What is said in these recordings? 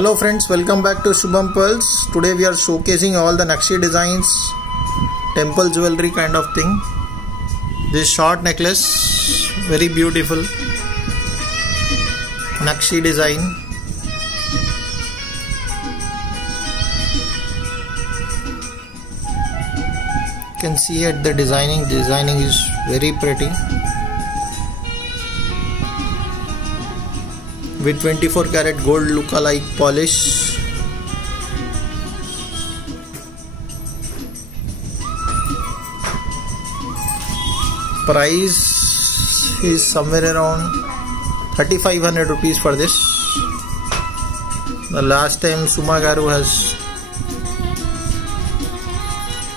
Hello friends, welcome back to Shubham Pearls. Today we are showcasing all the Nakshi designs, temple jewelry kind of thing. This short necklace, very beautiful Nakshi design. You can see at the designing is very pretty. With 24 karat gold look-alike polish. Price is somewhere around 3500 rupees for this. The last time Suma Garu has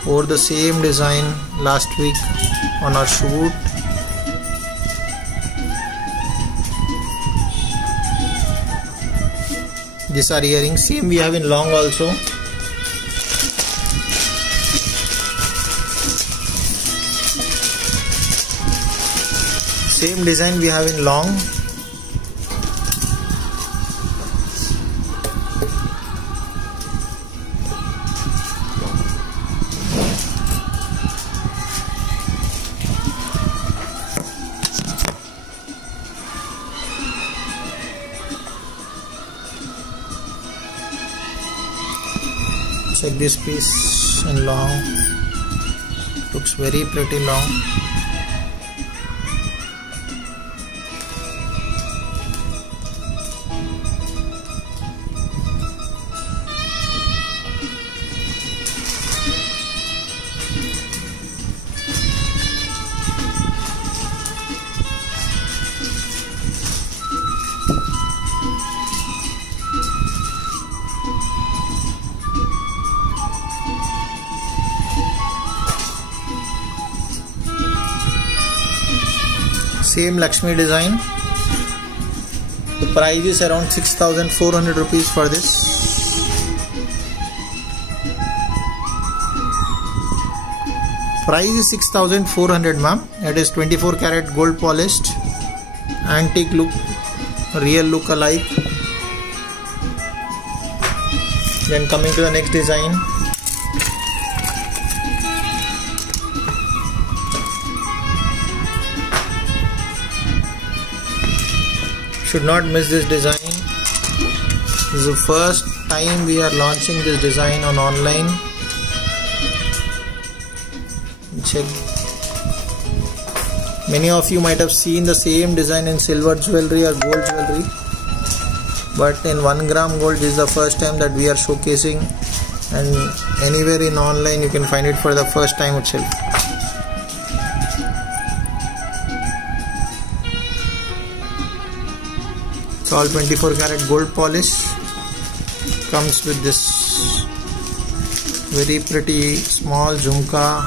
wore the same design last week on our shoot. These are earrings. Same we have in long also. Same design we have in long. Check this piece in long, looks very pretty long. Same Lakshmi design. The price is around 6400 rupees for this. Price is 6400, ma'am. It is 24 karat gold polished, antique look, real look alike. Then coming to the next design. Should not miss this design. This is the first time we are launching this design on online. Check. Many of you might have seen the same design in silver jewelry or gold jewelry, but in 1 gram gold this is the first time that we are showcasing, and anywhere in online you can find it for the first time itself. All 24 karat gold polish. Comes with this very pretty small jhumka.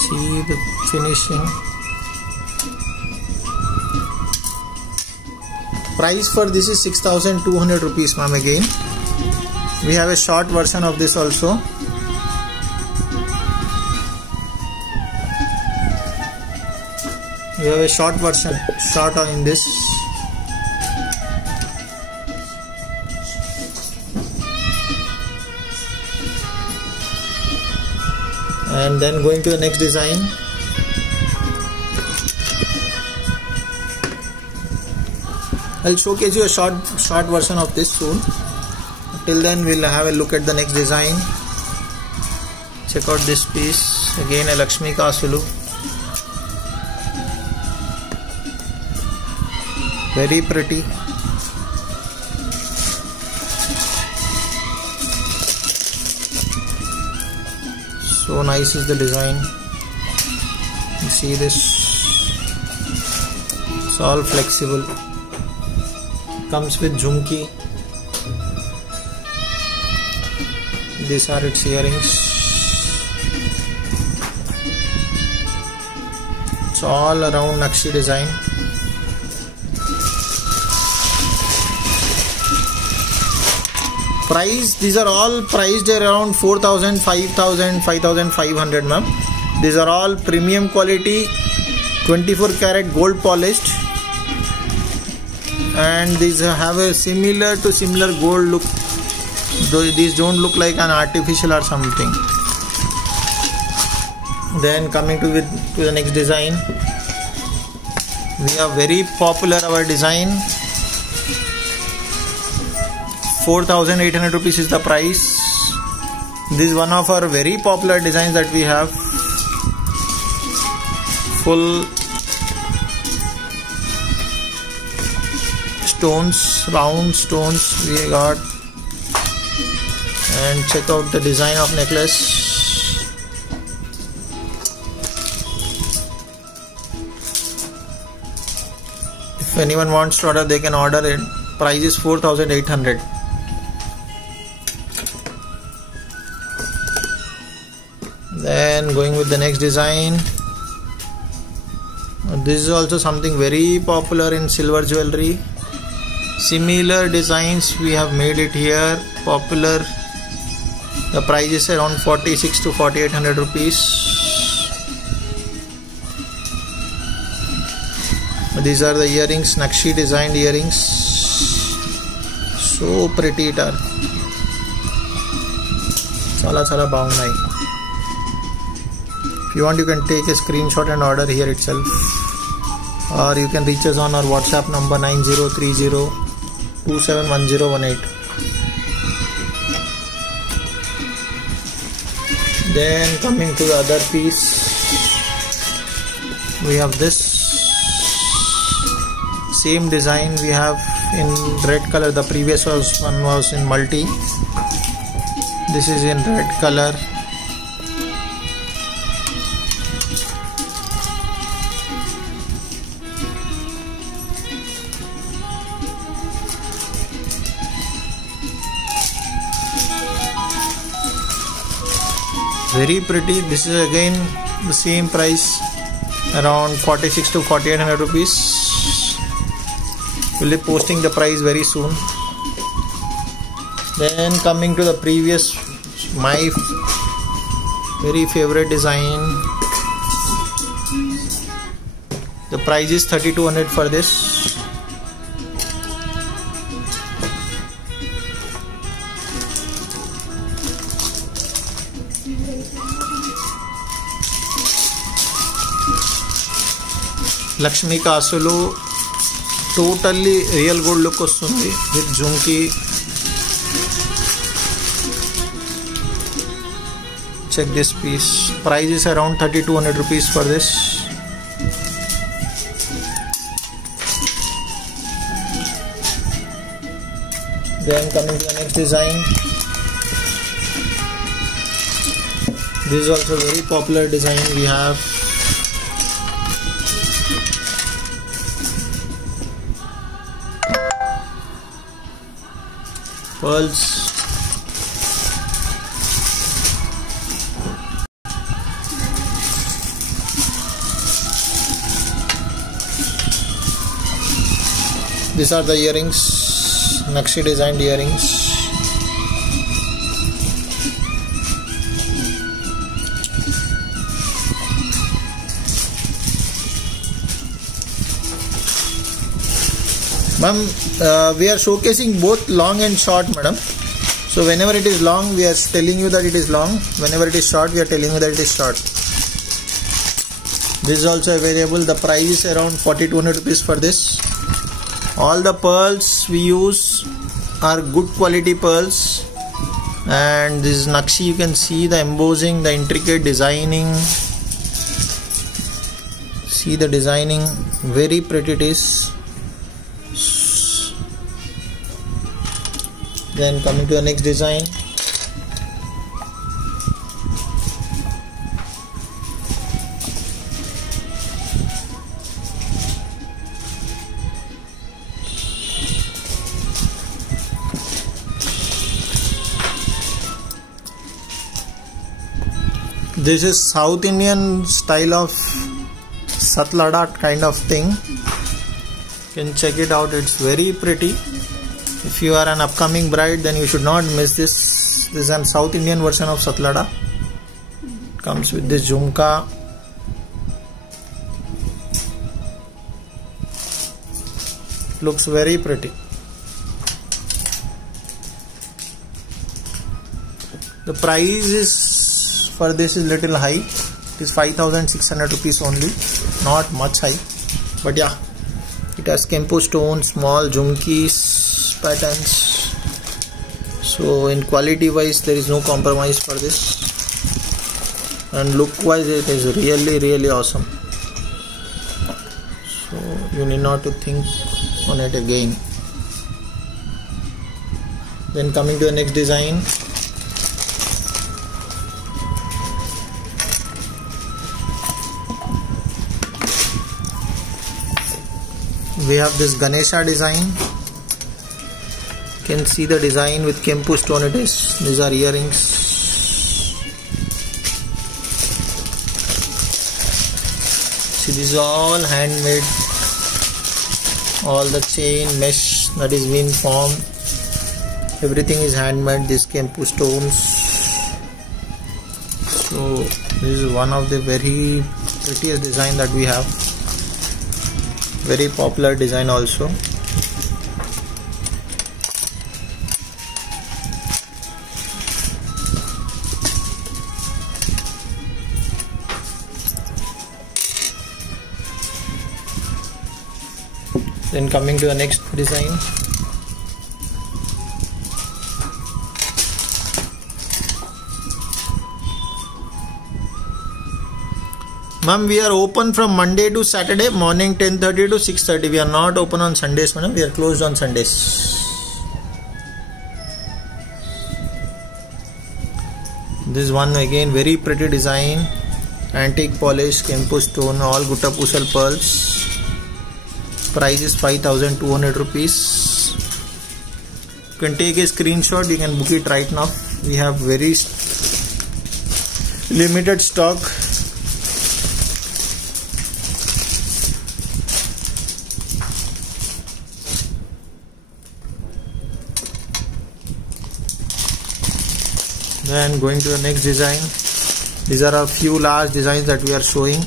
See the finishing. Price for this is 6200 rupees, ma'am. Again, we have a short version of this also. We have a short version, short on in this. And then going to the next design. I'll showcase you a short version of this soon. Till then we'll have a look at the next design. Check out this piece. Again a Lakshmi Kasulu. Very pretty. So nice is the design. You see this, it's all flexible. Comes with jhumki. These are its earrings. It's all around Nakshi design. Price, these are all priced around 4000, 5000, 5500, ma'am. These are all premium quality 24 karat gold polished. and these have a similar gold look, though these don't look like an artificial or something. Then coming to the next design, we have very popular our design. 4,800 rupees is the price. This is one of our very popular designs that we have. Full stones, round stones we got. And check out the design of necklace. If anyone wants to order, they can order it. Price is 4,800. Then going with the next design. This is also something very popular in silver jewelry. Similar designs we have made it here. Popular. The price is around 46 to 4,800 rupees. These are the earrings, Nakshi designed earrings. So pretty it are. Chala bagunnai. If you want, you can take a screenshot and order here itself, or you can reach us on our WhatsApp number 9030271018. Then coming to the other piece, we have this same design we have in red color. The previous one was in multi. This is in red color. Very pretty. This is again the same price, around 46 to 4,800 rupees. We'll be posting the price very soon. Then coming to the previous, my very favorite design. The price is 3,200 for this. Lakshmi Kasulu, totally real gold look vastundi with jhumki. Check this piece. Price is around 3,200 rupees for this. Then coming to the next design. This is also a very popular design we have. Pearls. These are the earrings, Nakshi designed earrings. Ma'am, we are showcasing both long and short, madam. So whenever it is long, we are telling you that it is long. Whenever it is short, we are telling you that it is short. This is also available. The price is around 4,200 rupees for this. All the pearls we use are good quality pearls. And this is Nakshi. You can see the embossing, the intricate designing. See the designing. Very pretty it is. Then coming to the next design. This is South Indian style of Satlada kind of thing. You can check it out. It's very pretty. If you are an upcoming bride, then you should not miss this. This is a South Indian version of Satlada. Comes with this jhumka. looks very pretty. The price is for this is little high. It is 5,600 rupees only, not much high, but yeah, it has Kempu stone, small jhumkis patterns. So in quality wise there is no compromise for this, and look wise it is really awesome. So you need not to think on it again. Then coming to the next design, we have this Ganesha design. You can see the design with Kempu stone it is. These are earrings. See, this is all handmade. All the chain mesh that is being formed, everything is handmade, these Kempu stones. So this is one of the very prettiest design that we have. Very popular design also. Then coming to the next design, ma'am, we are open from Monday to Saturday morning 10:30 to 6:30. We are not open on Sundays, madam. We are closed on Sundays. This one again very pretty design, antique polish, Kempu stone, all Gutta Pusal pearls. Price is 5,200 rupees. You can take a screenshot. You can book it right now. We have very limited stock. Then going to the next design. These are a few large designs that we are showing.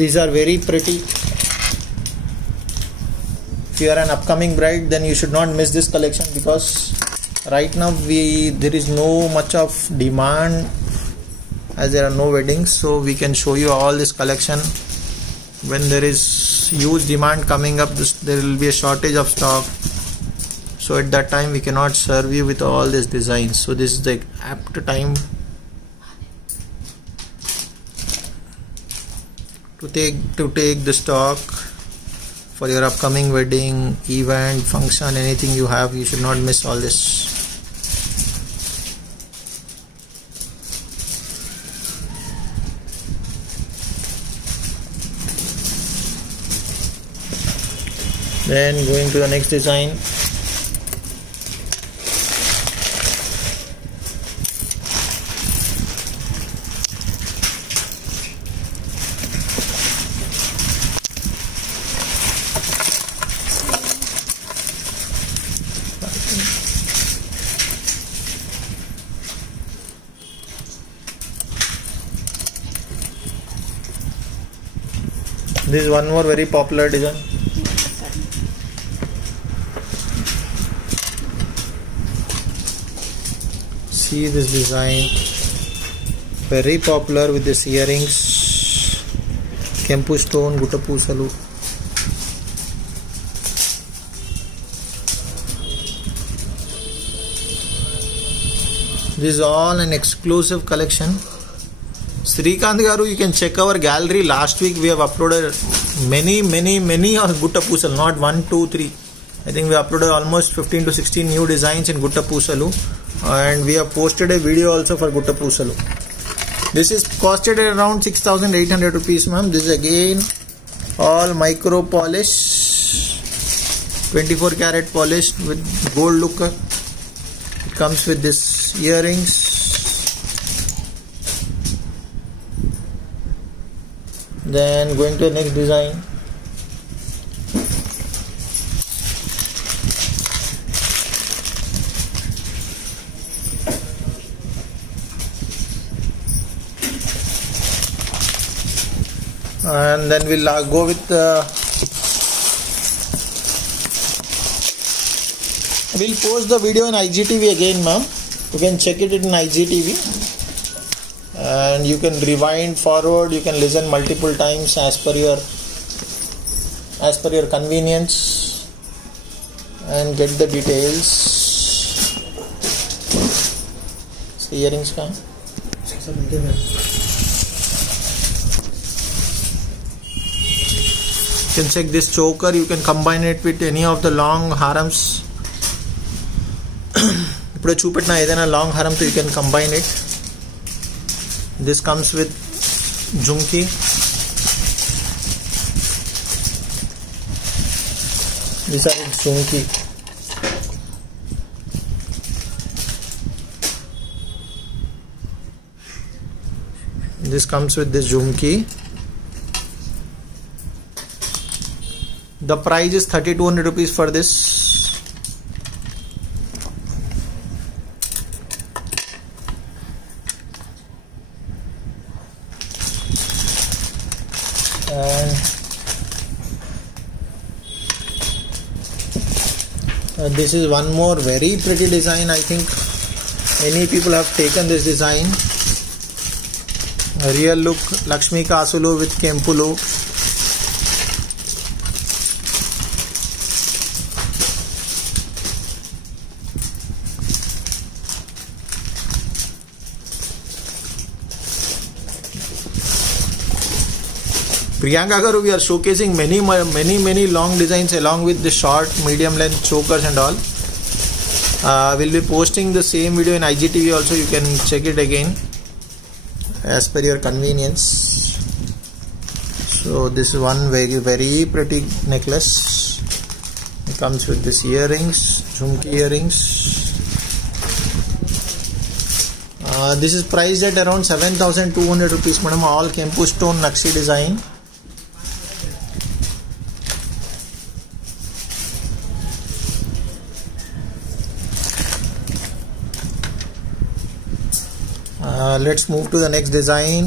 These are very pretty. If you are an upcoming bride, then you should not miss this collection, because right now there is no much of demand as there are no weddings. So we can show you all this collection. When there is huge demand coming up, there will be a shortage of stock. So at that time we cannot serve you with all these designs. So this is the apt time to take the stock for your upcoming wedding, event, function, anything you have. You should not miss all this. Then going to the next design. This is one more very popular design. See this design, very popular with these earrings, Kempu stone, Gutta Pusalu. This is all an exclusive collection. Srikanth Garu, you can check our gallery. Last week we have uploaded many of Gutta Pusal, not 1, 2, 3. I think we uploaded almost 15 to 16 new designs in Gutta Pusalu, and we have posted a video also for Gutta Pusalu. This is costed at around 6,800 rupees, ma'am. This is again all micro polish, 24 karat polished with gold looker. It comes with this earrings. Then going to the next design. And then we'll go with We'll post the video in IGTV again, ma'am. You can check it in IGTV, and you can rewind forward. You can listen multiple times as per your convenience and get the details. So earrings ka? You can check this choker. You can combine it with any of the long harams. ఇప్పుడు చూపెట్టిన ఏదైనా long హారం తో you can combine it. This comes with jhumki. These are its jhumki. This comes with this jhumki. The price is 3200 rupees for this. And this is one more very pretty design. I think many people have taken this design. A real look, Lakshmi Kasulu with Kempulu. Priyanka garu, we are showcasing many long designs along with the short, medium length chokers and all. We'll be posting the same video in IGTV also. You can check it again as per your convenience. So this is one very pretty necklace. It comes with this earrings, jhumki earrings. This is priced at around 7,200 rupees, madam. All Kempu stone Nakshi design. Let's move to the next design.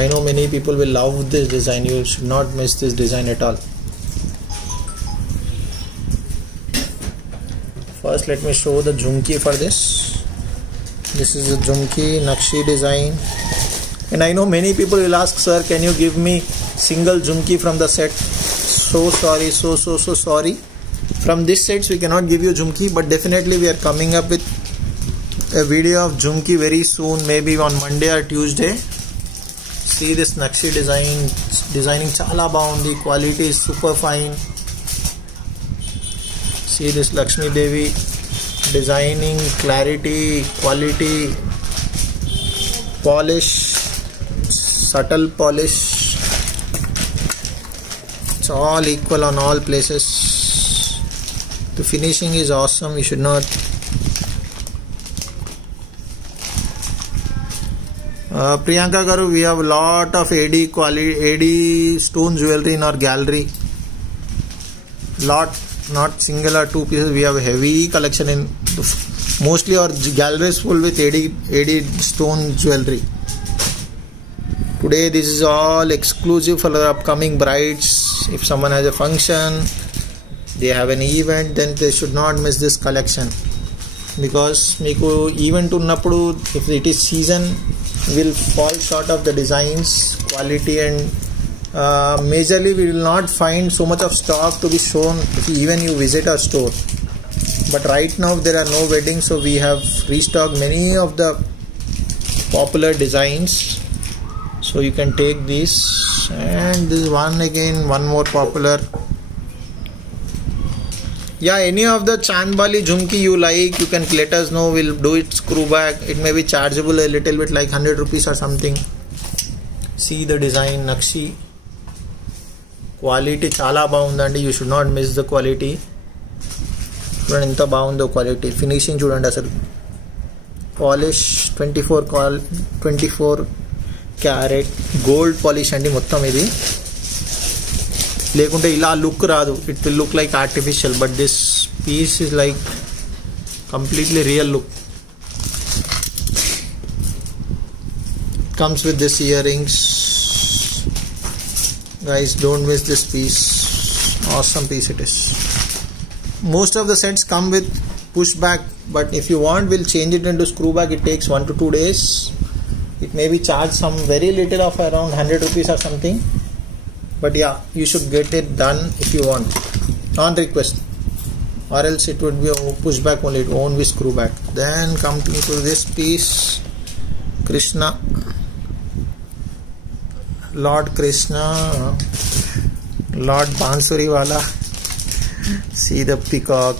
I know many people will love this design. You should not miss this design at all. First, let me show the jhumki for this. This is a jhumki Nakshi design. And I know many people will ask, sir, can you give me single jhumki from the set? So sorry, so sorry. From this sets we cannot give you jhumki, but definitely we are coming up with a video of jhumki very soon, maybe on Monday or Tuesday. See this Nakshi designing chala baundi, quality is super fine. See this Lakshmi Devi designing, clarity, quality, polish, subtle polish. It's all equal on all places. The finishing is awesome. You should not. Priyanka garu, we have a lot of AD quality, AD stone jewelry in our gallery. Lot, not single or two pieces. We have a heavy collection in. Mostly our gallery is full with AD stone jewelry. Today this is all exclusive for the upcoming brides. If someone has a function, they have an event, then they should not miss this collection. Because meeku event unnappudu, if it is season, will fall short of the designs, quality, and majorly we will not find so much of stock to be shown if even you visit our store. But right now there are no weddings, so we have restocked many of the popular designs. So you can take this, and this one again, one more popular. Yeah, any of the Chandbali jhumki you like, you can let us know. We'll do it screw back. It may be chargeable a little bit, like 100 rupees or something. See the design, Nakshi. Quality chala baundandi. You should not miss the quality. Chudandi enta baundo quality. Finishing chudandi asalu. Polish 24 carat gold polish andi mottam idi. లేకుంటే ఇలా look రాదు. It will look like artificial, but this piece is like completely real look. comes with this earrings. Guys, don't miss this piece. Awesome piece it is. Most of the sets come with pushback, but if you want, we'll change it into screw back. It takes 1 to 2 days. It may be charged some very little of around 100 rupees or something, but yeah, you should get it done if you want, on request, or else it would be a pushback only, it won't be screw back. Then come to this piece, Krishna, Lord Krishna, Lord Bansuri wala. See the peacock,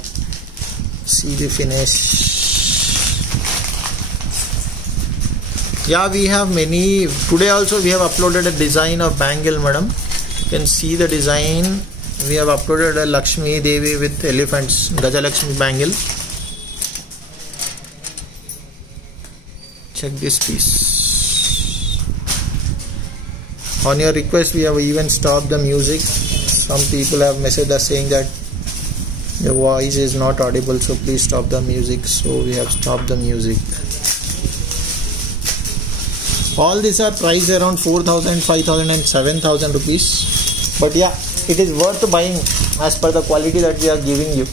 see the finish. Yeah, we have many. Today also we have uploaded a design of bangle, madam. You can see the design. We have uploaded a Lakshmi Devi with elephants, Gajalakshmi bangle. Check this piece. On your request, we have even stopped the music. Some people have messaged us saying that the voice is not audible, so please stop the music. So we have stopped the music. All these are priced around 4,000, 5,000 and 7,000 rupees. But yeah, it is worth buying as per the quality that we are giving you.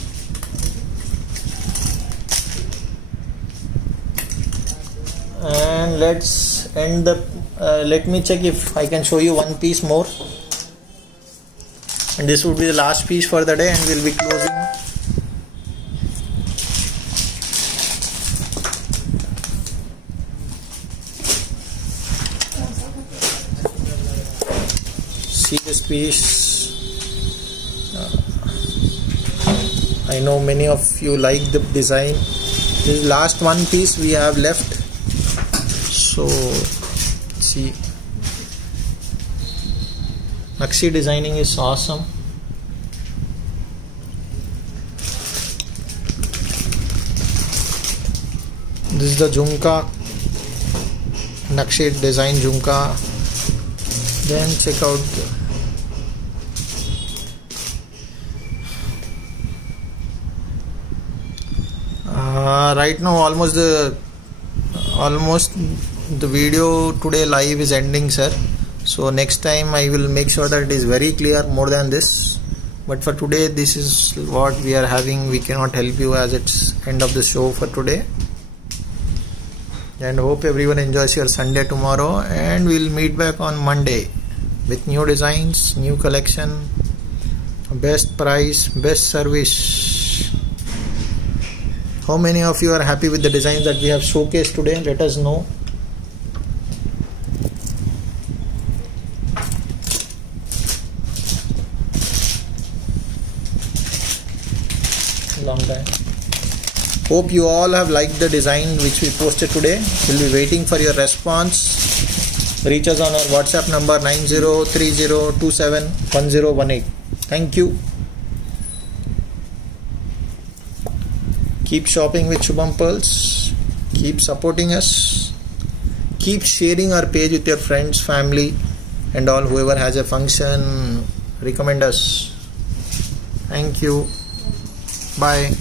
And let's end the, let me check if I can show you one piece more. And this would be the last piece for the day, and we'll be closing. See this piece. I know many of you like the design. This is last one piece we have left. So see, Nakshi designing is awesome. This is the Jhumka, Nakshi design Jhumka. Then check out right now almost the video today live is ending, sir. So next time I will make sure that it is very clear more than this. But for today, this is what we are having. We cannot help you as it's end of the show for today. And hope everyone enjoys your Sunday tomorrow, and we'll meet back on Monday with new designs, new collection, best price, best service. How many of you are happy with the designs that we have showcased today? Let us know. Long time. Hope you all have liked the design which we posted today. We'll be waiting for your response. Reach us on our WhatsApp number 9030271018. Thank you. Keep shopping with Shubham Pearls. Keep supporting us. Keep sharing our page with your friends, family, and all. Whoever has a function, recommend us. Thank you. Bye.